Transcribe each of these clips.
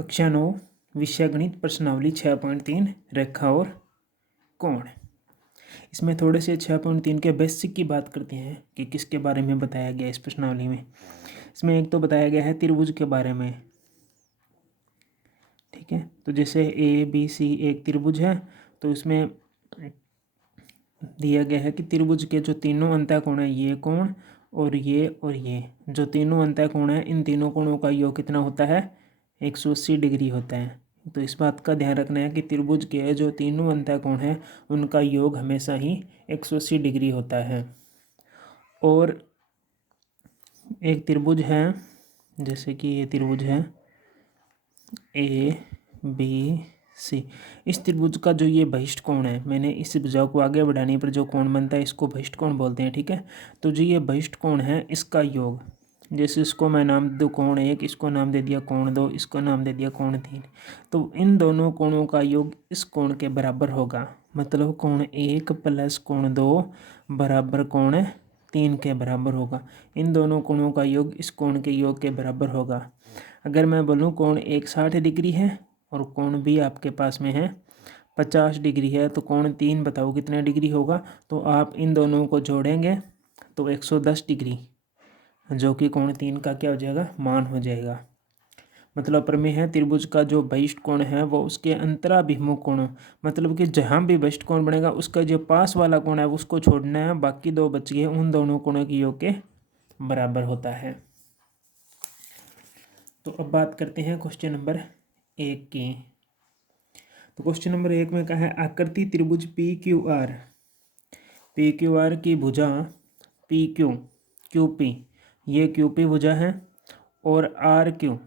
कक्षा 9 विषय गणित प्रश्नावली 6.3 रेखा और कोण। इसमें थोड़े से 6.3 के बेसिक की बात करते हैं कि किसके बारे में बताया गया इस प्रश्नावली में। इसमें एक तो बताया गया है त्रिभुज के बारे में, ठीक है। तो जैसे ABC एक त्रिभुज है, तो इसमें दिया गया है कि त्रिभुज के जो तीनों अंतःकोण है, ये कोण और ये जो तीनों अंतःकोण है, इन तीनों कोणों का योग कितना होता है, 180 डिग्री होता है। तो इस बात का ध्यान रखना है कि त्रिभुज के जो तीनों अंतःकोण हैं, उनका योग हमेशा ही 180 डिग्री होता है। और एक त्रिभुज है, जैसे कि ये त्रिभुज है ABC। इस त्रिभुज का जो ये बहिष्ठ कोण है, मैंने इस भुजा को आगे बढ़ाने पर जो कोण बनता है, इसको बहिष्ठ कोण बोलते हैं, ठीक है। तो जो ये बहिष्ठ कोण है, इसका योग, जैसे इसको मैं नाम दे दूँ कोण 1, इसको नाम दे दिया कोण 2, इसको नाम दे दिया कोण 3। तो इन दोनों कोणों का योग इस कोण के बराबर होगा। मतलब कोण 1 प्लस कोण 2 बराबर कोण 3 के बराबर होगा। इन दोनों कोणों का योग इस कोण के योग के बराबर होगा। अगर मैं बोलूँ कोण 1 60 डिग्री है और कोण भी आपके पास में है 50 डिग्री है, तो कोण 3 बताओ कितने डिग्री होगा। तो आप इन दोनों को जोड़ेंगे तो 110 डिग्री, जो कि कोण 3 का क्या हो जाएगा, मान हो जाएगा। मतलब प्रमेय है त्रिभुज का जो बहिष्ठ कोण है वो उसके अंतराभिमुख कोण, मतलब कि जहाँ भी बहिष्ठ कोण बनेगा उसका जो पास वाला कोण है उसको छोड़ना है, बाकी दो बच गए, उन दोनों कोणों के योग के बराबर होता है। तो अब बात करते हैं क्वेश्चन नंबर 1 की। तो क्वेश्चन नंबर 1 में कहा है आकृति त्रिभुज PQR की भुजा QP, ये QP भुजा है, और RQ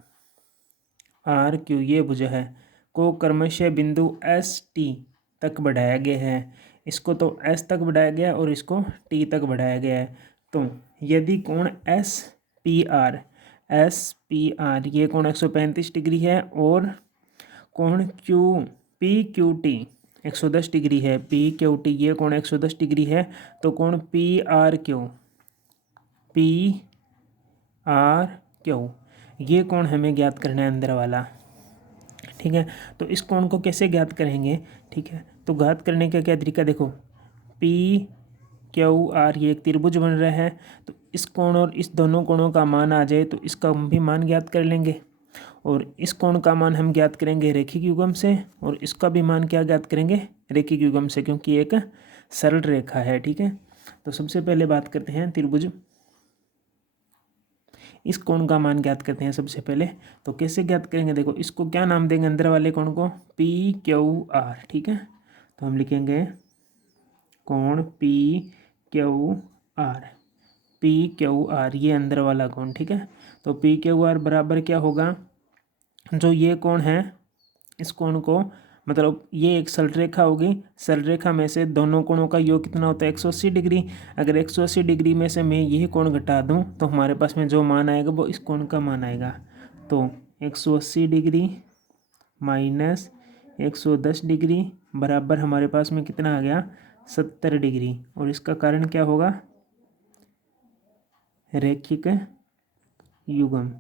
ये भुजा है, को क्रमशः बिंदु ST तक बढ़ाया गया है। इसको तो S तक बढ़ाया गया और इसको T तक बढ़ाया गया है। तो यदि कोण SPR ये कोण 135 डिग्री है और कोण PQT 110 डिग्री है, PQT ये कोण 110 डिग्री है, तो कोण PRQ ये कोण हमें ज्ञात करना है अंदर वाला, ठीक है। तो इस कोण को कैसे ज्ञात करेंगे, ठीक है। तो ज्ञात करने का क्या तरीका, देखो PQR ये एक त्रिभुज बन रहा है, तो इस कोण और इस दोनों कोणों का मान आ जाए तो इसका भी मान ज्ञात कर लेंगे, और इस कोण का मान हम ज्ञात करेंगे रैखिक युग्म से, और इसका भी मान क्या ज्ञात करेंगे, रैखिक युग्म से, क्योंकि एक सरल रेखा है, ठीक है। तो सबसे पहले बात करते हैं त्रिभुज, इस कोण का मान ज्ञात करते हैं सबसे पहले। तो कैसे ज्ञात करेंगे, देखो इसको क्या नाम देंगे अंदर वाले कोण को, PQR, ठीक है। तो हम लिखेंगे कोण PQR ये अंदर वाला कोण, ठीक है। तो PQR बराबर क्या होगा, जो ये कोण है इस कोण को, मतलब ये एक सरल रेखा होगी, सरल रेखा में से दोनों कोणों का योग कितना होता है, 180 डिग्री। अगर 180 डिग्री में से मैं यही कोण घटा दूं तो हमारे पास में जो मान आएगा वो इस कोण का मान आएगा। तो 180 डिग्री माइनस 110 डिग्री बराबर हमारे पास में कितना आ गया, 70 डिग्री। और इसका कारण क्या होगा, रैखिक युग्म।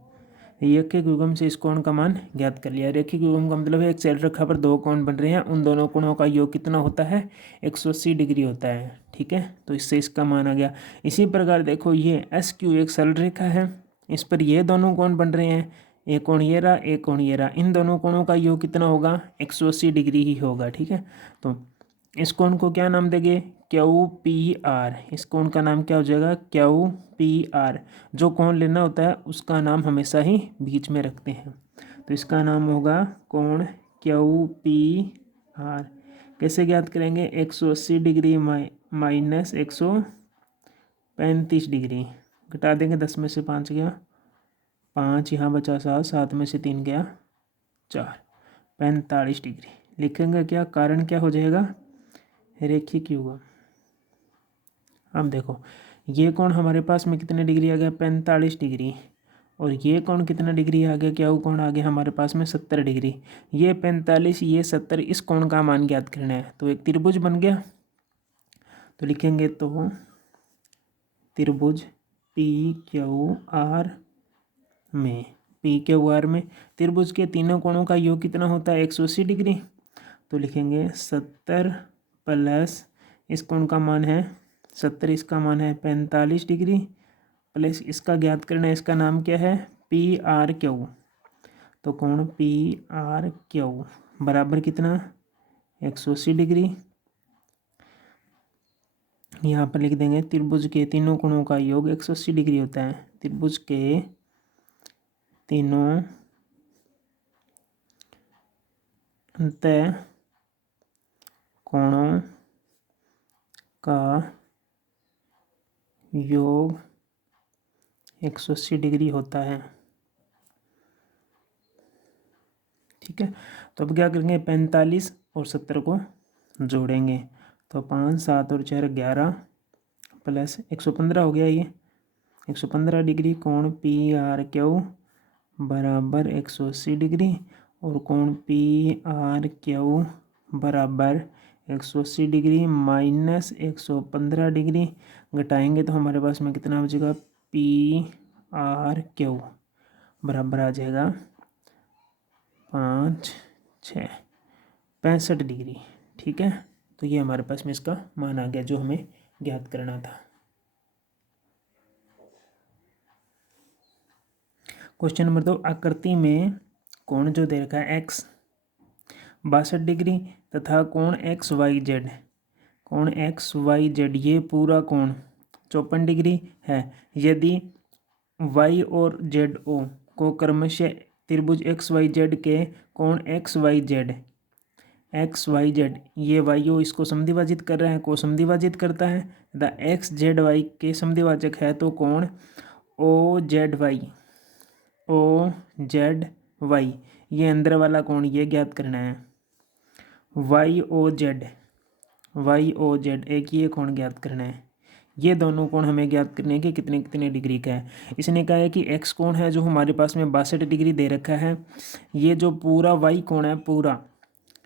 रैखिक युग्म से इस कोण का मान ज्ञात कर लिया। रैखिक युग्म का मतलब है एक सरल रेखा पर दो कोण बन रहे हैं, उन दोनों कोणों का योग कितना होता है, 180 डिग्री होता है, ठीक है। तो इससे इसका मान आ गया। इसी प्रकार देखो ये SQ एक सरल रेखा है, इस पर ये दोनों कोण बन रहे हैं, एक कोण ये रहा, एक कोण ये रहा, इन दोनों कोणों का योग कितना होगा, 180 डिग्री ही होगा, ठीक है। तो इस कोण को क्या नाम देंगे, QPR। इस कोण का नाम क्या हो जाएगा, QPR। जो कोण लेना होता है उसका नाम हमेशा ही बीच में रखते हैं, तो इसका नाम होगा कोण QPR। कैसे ज्ञात करेंगे, 180 डिग्री माइनस 135 डिग्री, घटा देंगे, 10 में से 5 गया 5, यहाँ बचा 7, 7 में से 3 गया 4, 45 डिग्री। लिखेंगे क्या, कारण क्या हो जाएगा, रैखिक युग्म। अब देखो ये कोण हमारे पास में कितने डिग्री आ गया, 45 डिग्री, और ये कोण कितना डिग्री आ गया, क्या वो कोण आ गया हमारे पास में 70 डिग्री। ये 45 ये 70, इस कोण का मान ज्ञात करना है, तो एक त्रिभुज बन गया। तो लिखेंगे तो त्रिभुज PQR में पी क्यू आर में। त्रिभुज के तीनों कोणों का योग कितना होता है 180 डिग्री। तो लिखेंगे 70 प्लस इस कोण का मान है 70, इसका मान है 45 डिग्री, प्लस इसका ज्ञात करना है, इसका नाम क्या है पी आर क्यू। तो कोण पी आर क्यू बराबर कितना 180 डिग्री। यहाँ पर लिख देंगे त्रिभुज के तीनों कोणों का योग 180 डिग्री होता है। त्रिभुज के तीनों अंतः कोणों का योग 180 डिग्री होता है। ठीक है, तो अब क्या करेंगे 45 और 70 को जोड़ेंगे। तो 5 7 और 4 11 प्लस 115 हो गया। ये 115 डिग्री कोण पी आर क्यू बराबर 180 डिग्री, और कोण पी आर क्यू बराबर 180 डिग्री माइनस 115 डिग्री, घटाएंगे तो हमारे पास में कितना बचेगा पी आर क्यू बराबर आ जाएगा 5 6 65 डिग्री। ठीक है, तो ये हमारे पास में इसका मान आ गया जो हमें ज्ञात करना था। क्वेश्चन नंबर 2, आकृति में कोण जो दे रखा है x 62 डिग्री तथा कोण एक्स वाई जेड, कोण एक्स वाई जेड ये पूरा कोण 54 डिग्री है। यदि y और जेड ओ को क्रमशः त्रिभुज एक्स वाई जेड के कोण एक्स वाई जेड ये वाई ओ इसको समद्विभाजित कर रहा है, को समद्विभाजित करता है तथा एक्स जेड वाई के समद्विभाजक है, तो कोण ओ जेड वाई ये अंदर वाला कोण ये ज्ञात करना है। वाई ओ जेड एक ये कोण ज्ञात करना है। ये दोनों कोण हमें ज्ञात करने के कितने कितने डिग्री का है। इसने कहा है कि एक्स कोण है जो हमारे पास में 62 डिग्री दे रखा है। ये जो पूरा वाई कोण है पूरा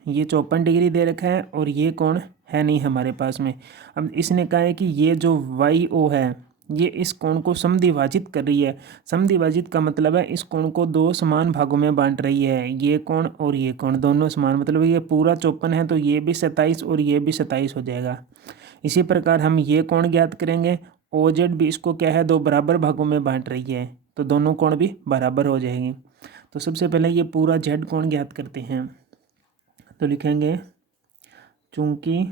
ये 54 डिग्री दे रखा है, और ये कोण है नहीं हमारे पास में। अब इसने कहा है कि ये जो वाई ओ है ये इस कोण को समद्विभाजित कर रही है। समद्विभाजित का मतलब है इस कोण को दो समान भागों में बांट रही है। ये कोण और ये कोण दोनों समान, मतलब ये पूरा 54 है तो ये भी 27 और ये भी 27 हो जाएगा। इसी प्रकार हम ये कोण ज्ञात करेंगे। ओ जेड भी इसको क्या है दो बराबर भागों में बांट रही है, तो दोनों कोण भी बराबर हो जाएंगे। तो सबसे पहले ये पूरा जेड कोण ज्ञात करते हैं। तो लिखेंगे चूंकि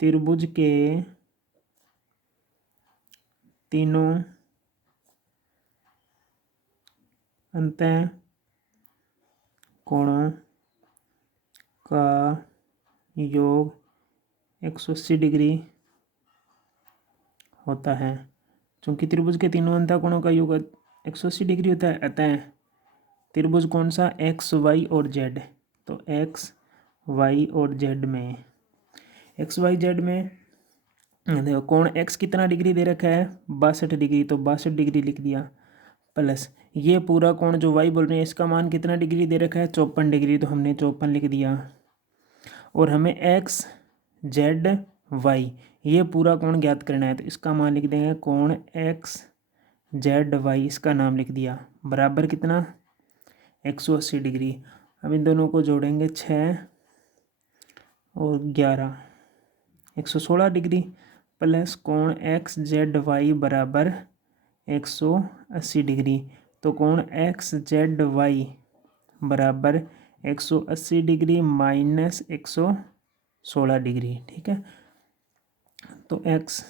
त्रिभुज के तीनों अंतः कोणों का योग 180 डिग्री होता है। चूंकि त्रिभुज के तीनों अंतः कोणों का योग 180 डिग्री होता है, अतः त्रिभुज कौन सा एक्स वाई और जेड, तो एक्स वाई और जेड में एक्स वाई जेड में देखो कोण एक्स कितना डिग्री दे रखा है 62 डिग्री, तो 62 डिग्री लिख दिया, प्लस ये पूरा कोण जो वाई बोल रहे हैं इसका मान कितना डिग्री दे रखा है 54 डिग्री, तो हमने 54 लिख दिया। और हमें एक्स जेड वाई ये पूरा कोण ज्ञात करना है, तो इसका मान लिख देंगे कोण एक्स जेड वाई, इसका नाम लिख दिया, बराबर कितना 180 डिग्री। अब इन दोनों को जोड़ेंगे 6 और 11 116 डिग्री, प्लस कोण एक्स जेड वाई बराबर 180 डिग्री, तो कोण एक्स जेड वाई बराबर 180 डिग्री माइनस 116 डिग्री। ठीक है, तो एक्स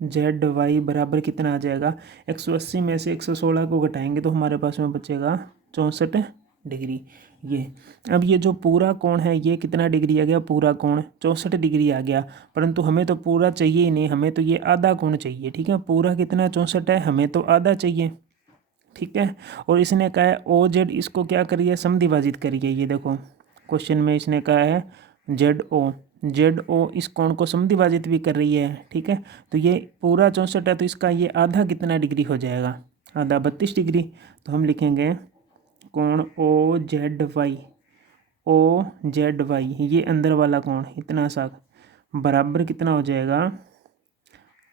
जेड वाई बराबर कितना आ जाएगा 180 में से 116 को घटाएंगे तो हमारे पास में बचेगा 64 डिग्री। ये अब ये जो पूरा कोण है ये कितना डिग्री आ गया, पूरा कोण 64 डिग्री आ गया, परंतु हमें तो पूरा चाहिए ही नहीं, हमें तो ये आधा कोण चाहिए। ठीक है, पूरा कितना 64 है, हमें तो आधा चाहिए। ठीक है, और इसने कहा है ओ जेड इसको क्या करिए समद्विभाजित करिए। ये देखो क्वेश्चन में इसने कहा है जेड ओ इस कोण को समद्विभाजित भी कर रही है। ठीक है, तो ये पूरा 64 है तो इसका ये आधा कितना डिग्री हो जाएगा, आधा 32 डिग्री। तो हम लिखेंगे कोण ओ जेड वाई ये अंदर वाला कोण इतना सा बराबर कितना हो जाएगा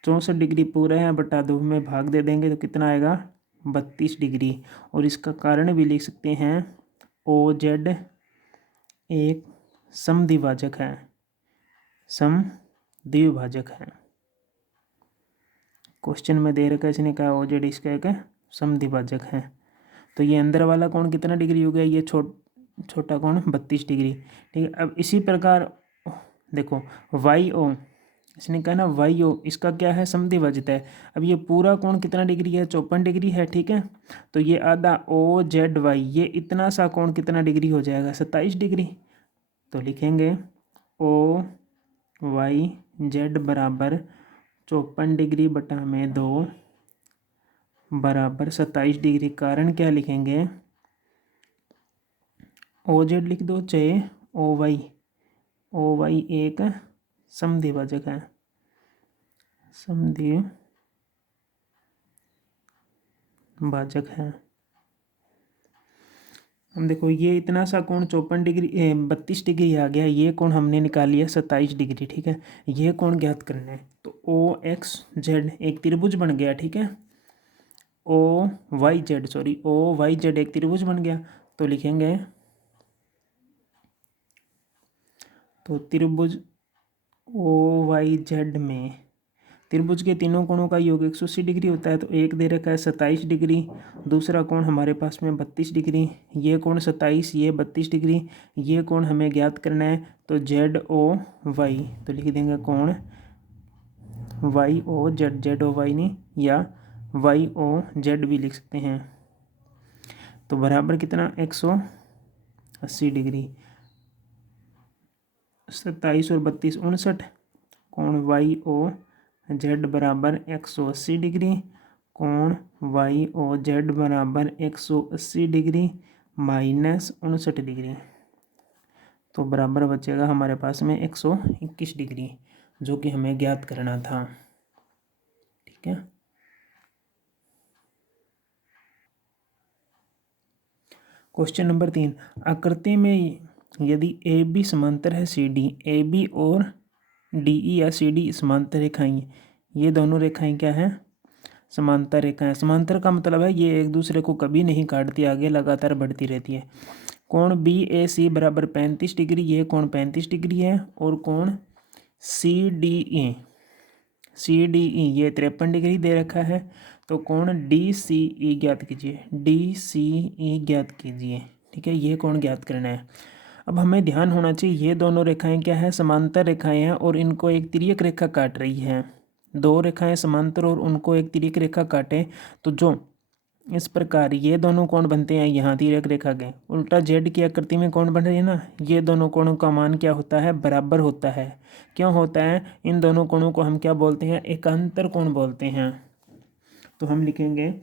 64 डिग्री पूरा है बटा 2 में भाग दे देंगे तो कितना आएगा 32 डिग्री। और इसका कारण भी लिख सकते हैं OZ एक समद्विभाजक है, समद्विभाजक है। क्वेश्चन में दे रखा है, इसने कहा OZ इसका एक समद्विभाजक है। तो ये अंदर वाला कोण कितना डिग्री हो गया, ये छोटा कोण 32 डिग्री। ठीक है, अब इसी प्रकार देखो YO, इसने कहा ना YO इसका क्या है, समद्विभाजित है। अब ये पूरा कोण कितना डिग्री है, 54 डिग्री है। ठीक है, तो ये आधा OZY, ये इतना सा कोण कितना डिग्री हो जाएगा, 27 डिग्री। तो लिखेंगे OYZ बराबर 54 डिग्री बटा में 2 बराबर 27 डिग्री। कारण क्या लिखेंगे, OZ लिख दो चाहे OY एक समद्विभाजक है, समद्विभाजक है। हम देखो ये इतना सा कोण 54 डिग्री 32 डिग्री आ गया, ये कोण हमने निकाल लिया 27 डिग्री। ठीक है, ये कोण ज्ञात करना है। तो OXZ एक त्रिभुज बन गया। ठीक है, OYZ एक त्रिभुज बन गया। तो लिखेंगे, तो त्रिभुज OYZ में त्रिभुज के तीनों कोणों का योग 180 डिग्री होता है। तो एक दे रखा है 27 डिग्री, दूसरा कोण हमारे पास में 32 डिग्री, ये कोण 27, ये 32 डिग्री, ये कोण हमें ज्ञात करना है। तो ZOY, तो लिख देंगे कोण YOZ, ZOY नहीं, या YOZ भी लिख सकते हैं। तो बराबर कितना, 180 डिग्री। 27 और 32 59, कोण YOZ बराबर 180 डिग्री, कोण YOZ बराबर 180 डिग्री माइनस 59 डिग्री। तो बराबर बचेगा हमारे पास में 121 डिग्री, जो कि हमें ज्ञात करना था। ठीक है, क्वेश्चन नंबर 3, आकृति में यदि AB समांतर है CD, AB और DE या CD समांतर रेखाएं, ये दोनों रेखाएं क्या है, समांतर रेखाएं। समांतर का मतलब है ये एक दूसरे को कभी नहीं काटती, आगे लगातार बढ़ती रहती है। कोण BAC बराबर 35 डिग्री, ये कोण 35 डिग्री है। और कोण CDE ये 53 डिग्री दे रखा है। तो कोण DCE ज्ञात कीजिए, DCE ज्ञात कीजिए। ठीक है, ये कोण ज्ञात करना है। अब हमें ध्यान होना चाहिए, ये दोनों रेखाएं क्या है, समांतर रेखाएं हैं और इनको एक तिर्यक रेखा काट रही है। दो रेखाएं समांतर और उनको एक तिर्यक रेखा काटे, तो जो इस प्रकार ये दोनों कोण बनते हैं यहाँ तिर्यक रेखा के, उल्टा जेड की आकृति में कोण बन रही है ना, ये दोनों कोणों का मान क्या होता है, बराबर होता है। क्यों होता है, इन दोनों कोणों को हम क्या बोलते हैं, एकांतर कोण बोलते हैं। तो हम लिखेंगे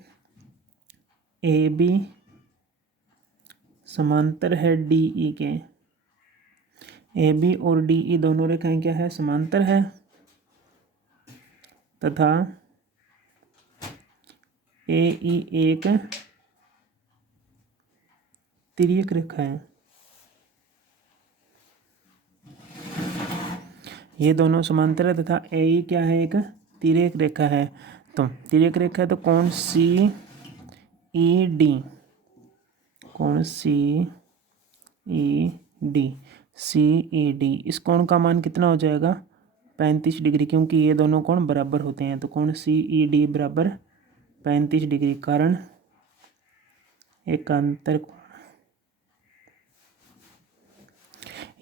AB समांतर है DE के, AB और DE दोनों रेखाएं क्या है, समांतर है, तथा AE एक तिर्यक रेखा है। ये दोनों समांतर है तथा AE क्या है, एक तिर्यक रेखा है। तो तिर्यक रेखा है तो कोण CED, कोण CED इस कोण का मान कितना हो जाएगा, 35 डिग्री, क्योंकि ये दोनों कोण बराबर होते हैं। तो कोण CED बराबर 35 डिग्री, कारण एकांतर कोण।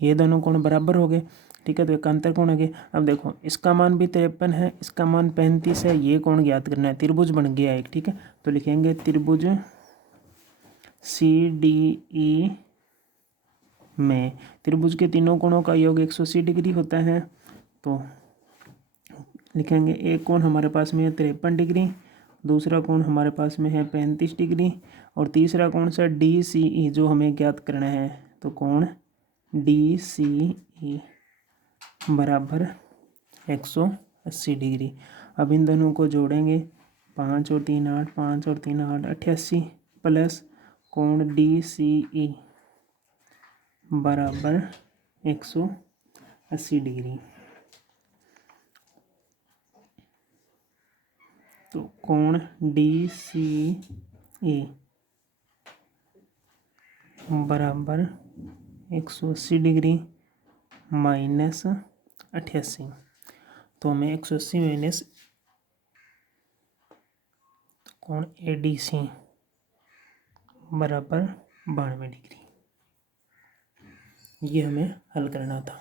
ये दोनों कोण बराबर हो गए। ठीक है, तो एकांतर कोण हो गए। अब देखो इसका मान भी 53 है, इसका मान 35 है, ये कोण ज्ञात करना है। त्रिभुज बन गया एक। ठीक है, तो लिखेंगे त्रिभुज CDE में त्रिभुज के तीनों कोणों का योग 180 डिग्री होता है। तो लिखेंगे एक कोण हमारे पास में है 53 डिग्री, दूसरा कोण हमारे पास में है 35 डिग्री, और तीसरा कोण सा DCE जो हमें ज्ञात करना है। तो कोण DCE बराबर 180 डिग्री। अब इन दोनों को जोड़ेंगे, 5 और 3 8, 5 और 3 8, 88 प्लस कोण DCE बराबर 180 डिग्री। तो कोण DCE ए बराबर 180 डिग्री माइनस 88। तो हमें 180 माइनस कोण ए डी सी बराबर 92 डिग्री, ये हमें हल करना था।